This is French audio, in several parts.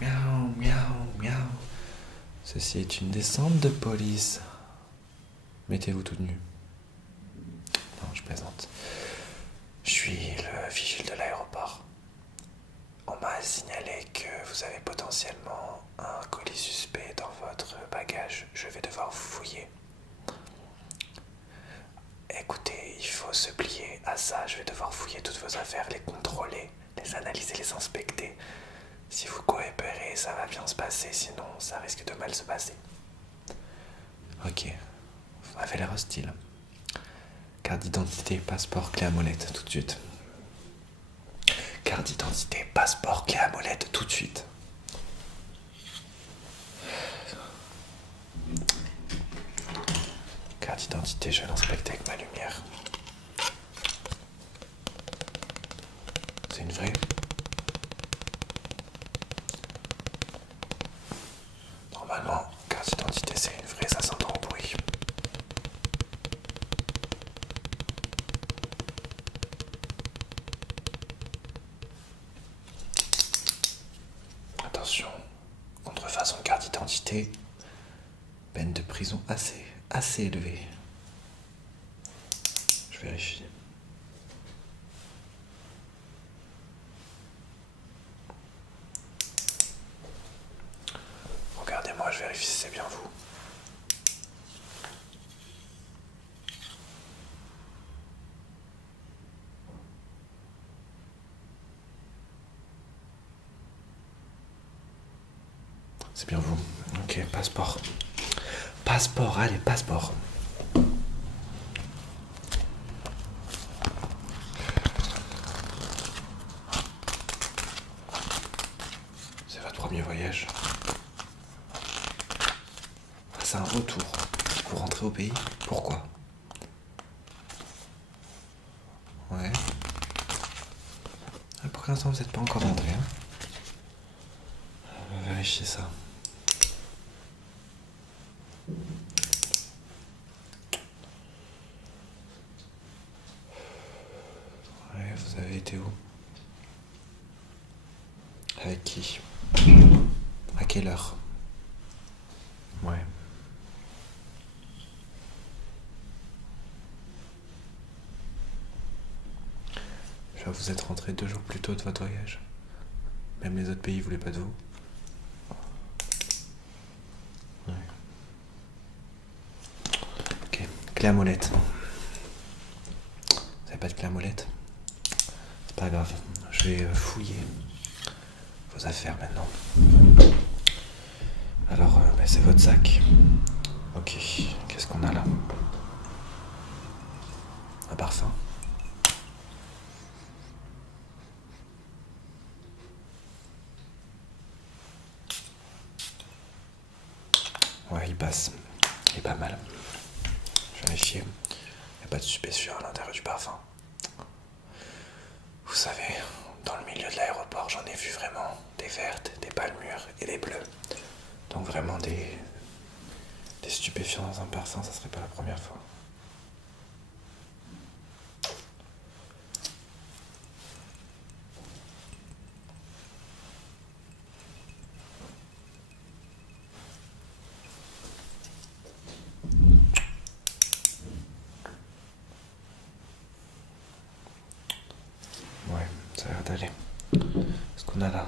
Miaou, miaou, miaou. Ceci est une descente de police. Mettez-vous tout nu. Non, je plaisante. Je suis le vigile de l'aéroport. On m'a signalé que vous avez potentiellement un colis suspect dans votre bagage. Je vais devoir vous fouiller. Écoutez, il faut se plier à ça. Je vais devoir fouiller toutes vos affaires, les contrôler, les analyser, les inspecter. Si vous coopérez, ça va bien se passer. Sinon, ça risque de mal se passer. Ok. Vous m'avez l'air hostile. Carte d'identité, passeport, clé à molette, tout de suite. Carte d'identité, passeport, clé à molette, tout de suite. Carte d'identité, je vais l'inspecter avec ma lumière. C'est une vraie? Normalement, carte d'identité, c'est une vraie, ça s'entend au bruit. Attention, contrefaçon de carte d'identité, peine de prison assez élevée. Je vérifie. Regardez-moi, je vérifie si c'est bien vous. C'est bien vous. Ok, passeport. Passeport, allez, passeport. C'est votre premier voyage. Ah, c'est un retour. Vous rentrez au pays? Pourquoi? Ouais. Ah, pour l'instant, vous n'êtes pas encore rentré. Hein? On va vérifier ça. Ouais, vous avez été où? Avec qui? À quelle heure? Ouais. Je vois, vous êtes rentré 2 jours plus tôt de votre voyage. Même les autres pays voulaient pas de vous. Ouais. Ok, clé à molette. Vous avez pas de clé à molette? C'est pas grave, je vais fouiller vos affaires maintenant. Alors, c'est votre sac. Ok, qu'est-ce qu'on a là? Un parfum? Ouais, il passe. Il est pas mal. Je vais vérifier. Il n'y a pas de stupéfiants à l'intérieur du parfum. Vous savez, dans le milieu de l'aéroport, j'en ai vu vraiment des vertes, des palmures et des bleues. Donc vraiment des stupéfiants dans un parfum, ça serait pas la première fois. Ouais, ça a l'air d'aller. Parce qu'on a là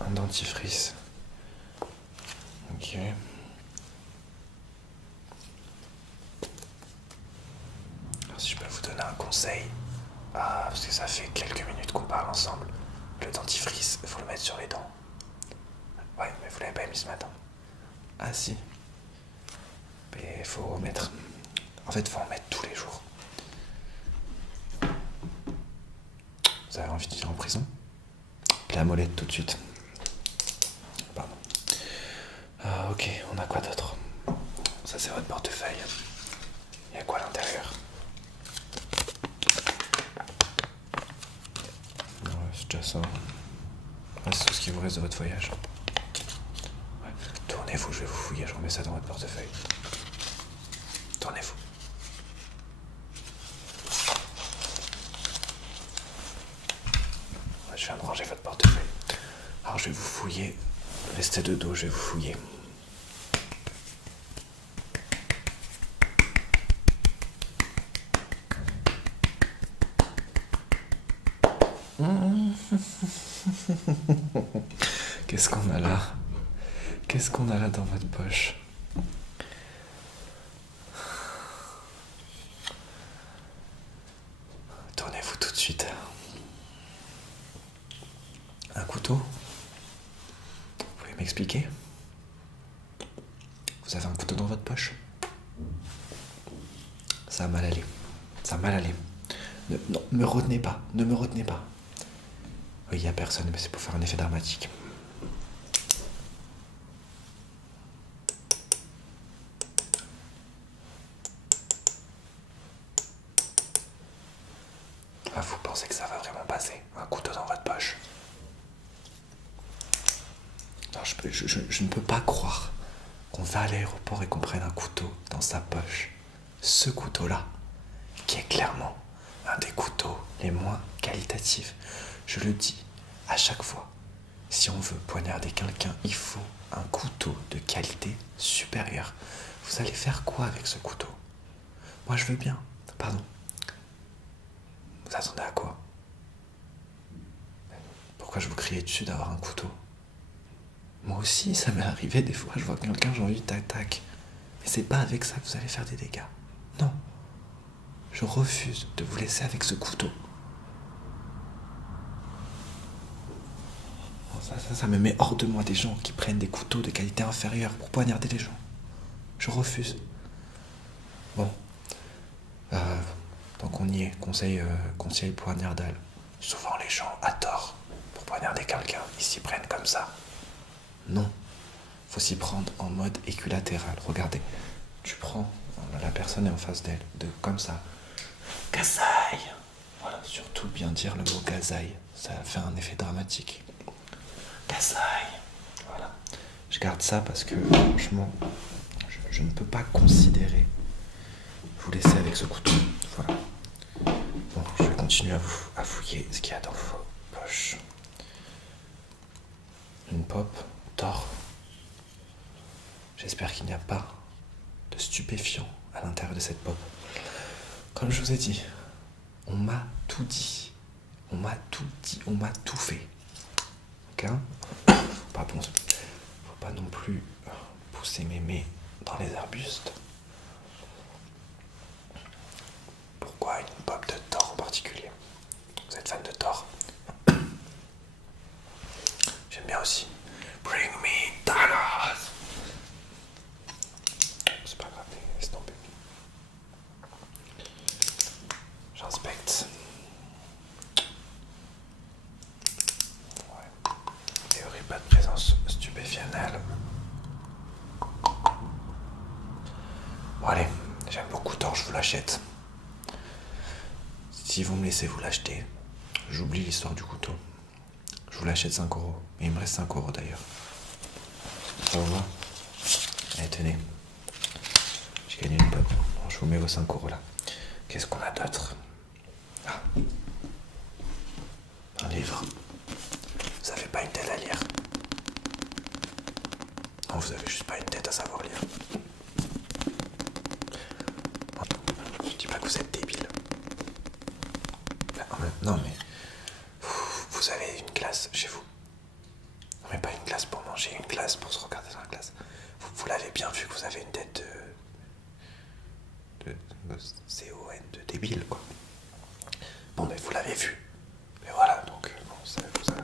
un dentifrice. Ok. Alors si je peux vous donner un conseil, parce que ça fait quelques minutes qu'on parle ensemble, le dentifrice, il faut le mettre sur les dents. Ouais, mais vous l'avez pas mis ce matin. Ah si. Mais il faut remettre. En fait, il faut en mettre tous les jours. Vous avez envie de finir en prison? La molette tout de suite. Pardon. Ok, on a quoi d'autre? Ça c'est votre portefeuille. Il y a quoi à l'intérieur? Ouais, c'est déjà ça. Ouais, c'est tout ce qui vous reste de votre voyage. Ouais. Tournez-vous, je vais vous fouiller, je remets ça dans votre portefeuille. Tournez-vous. Ouais, je viens de ranger votre portefeuille. Alors je vais vous fouiller Restez de dos, je vais vous fouiller. Qu'est-ce qu'on a là? Qu'est-ce qu'on a là dans votre poche? Tournez-vous tout de suite. Un couteau? Vous pouvez m'expliquer? Vous avez un couteau dans votre poche? Ça a mal allé. Ça a mal allé. Non, me retenez pas. Ne me retenez pas. Oui, il n'y a personne, mais c'est pour faire un effet dramatique. Ah, vous pensez que ça va vraiment passer? Un couteau dans votre poche? Non, je ne peux pas croire qu'on va à l'aéroport et qu'on prenne un couteau dans sa poche. Ce couteau-là, qui est clairement un des couteaux les moins qualitatifs. Je le dis à chaque fois. Si on veut poignarder quelqu'un, il faut un couteau de qualité supérieure. Vous allez faire quoi avec ce couteau? Moi, je veux bien. Pardon. Vous attendez à quoi? Pourquoi je vous criais dessus d'avoir un couteau? Moi aussi, ça m'est arrivé des fois. Je vois quelqu'un, j'ai envie de tac. Mais c'est pas avec ça que vous allez faire des dégâts. Non. Je refuse de vous laisser avec ce couteau. Ça me met hors de moi des gens qui prennent des couteaux de qualité inférieure pour poignarder les gens. Je refuse. Bon. Donc on y est. Conseil poignardal. Souvent les gens, à tort, pour poignarder quelqu'un, ils s'y prennent comme ça. Non. Faut s'y prendre en mode équilatéral. Regardez. Tu prends, la personne est en face d'elle, comme ça. Gazaï. Voilà, surtout bien dire le mot gazaï. Ça fait un effet dramatique. Gazaï. Voilà. Je garde ça parce que franchement, je ne peux pas considérer vous laisser avec ce couteau. Voilà. Bon, je vais continuer à fouiller ce qu'il y a dans vos poches. Une pop d'or. J'espère qu'il n'y a pas de stupéfiant à l'intérieur de cette pop. Comme je vous ai dit, on m'a tout dit. On m'a tout dit, on m'a tout fait. Ok? Faut pas non plus pousser mémé dans les arbustes. Pourquoi une pop de Thor en particulier? Vous êtes fan de Thor? J'aime bien aussi. Bring me Thanos. C'est pas grave, laisse tomber. J'inspecte. Ouais. Théorie, pas de présence stupéfiante. Bon allez, j'aime beaucoup Thor, je vous l'achète. Si vous me laissez vous l'acheter, j'oublie l'histoire du couteau. Je vous l'achète 5 €. Et il me reste 5 € d'ailleurs. Ça vous va? Allez, tenez. J'ai gagné une pop. Bon, je vous mets vos 5 € là. Qu'est-ce qu'on a d'autre? Ah. Un livre. Vous avez pas une tête à lire? Non, vous avez juste pas une tête à savoir lire. Je dis pas que vous êtes débile. Non mais... Vous avez une glace chez vous? Non mais pas une glace pour manger, une glace pour se regarder dans la glace. Vous l'avez bien vu que vous avez une tête de C-O-N, de débile quoi. Bon mais vous l'avez vu. Mais voilà, donc bon, ça,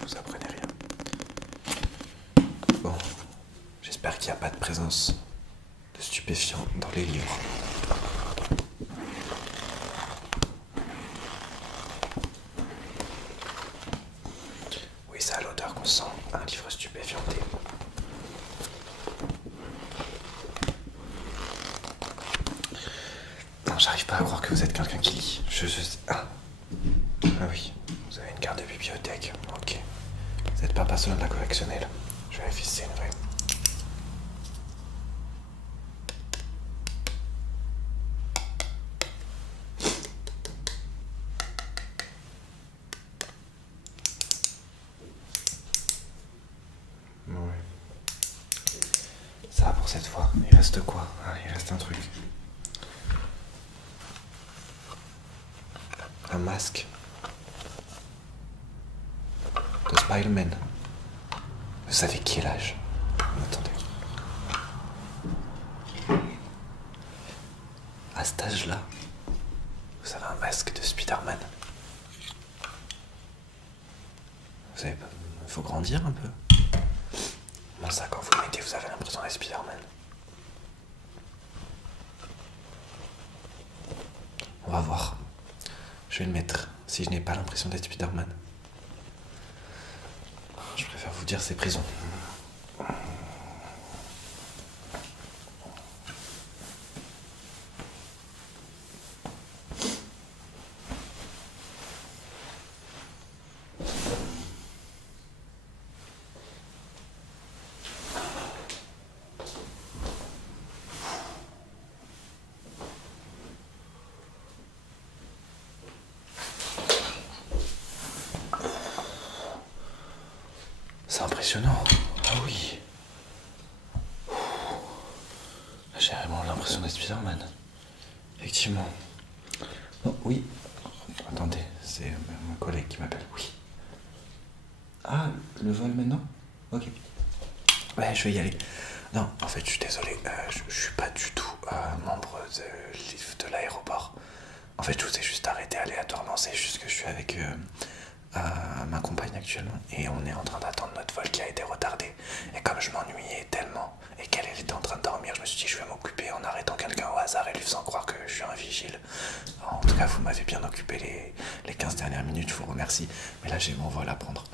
vous apprenez rien. Bon, j'espère qu'il n'y a pas de présence de stupéfiants dans les livres. Oui, c'est à l'odeur qu'on sent un livre stupéfianté. Non, j'arrive pas à croire que vous êtes quelqu'un qui lit. Ah oui, vous avez une carte de bibliothèque. Ok. Vous n'êtes pas passionné de la collectionnelle. Je vérifie si c'est une vraie. Ouais. cette fois. Il reste quoi? Ah, il reste un truc. Un masque. De Spider-Man. Vous savez qui est l'âge? Attendez. À cet âge-là, vous avez un masque de Spider-Man. Vous savez, il faut grandir un peu. Comment ça, quand vous le mettez, vous avez l'impression d'être Spider-Man? On va voir. Je vais le mettre si je n'ai pas l'impression d'être Spider-Man. Je préfère vous dire, c'est prison. C'est impressionnant. Ah oui. J'ai vraiment l'impression d'être Spider-Man. Effectivement. Oh, oui. Attendez, c'est mon collègue qui m'appelle. Oui. Ah, le vol maintenant? Ok. Ouais, je vais y aller. Non, en fait, je suis désolé. Je suis pas du tout membre de l'aéroport. En fait, je vous ai juste arrêté aléatoirement. C'est juste que je suis avec ma compagne actuellement et on est en train d'attendre notre vol qui a été retardé. Et comme je m'ennuyais tellement et qu'elle était en train de dormir, je me suis dit je vais m'occuper en arrêtant quelqu'un au hasard et lui faisant croire que je suis un vigile. En tout cas, vous m'avez bien occupé les 15 dernières minutes, je vous remercie. Mais là, j'ai mon vol à prendre.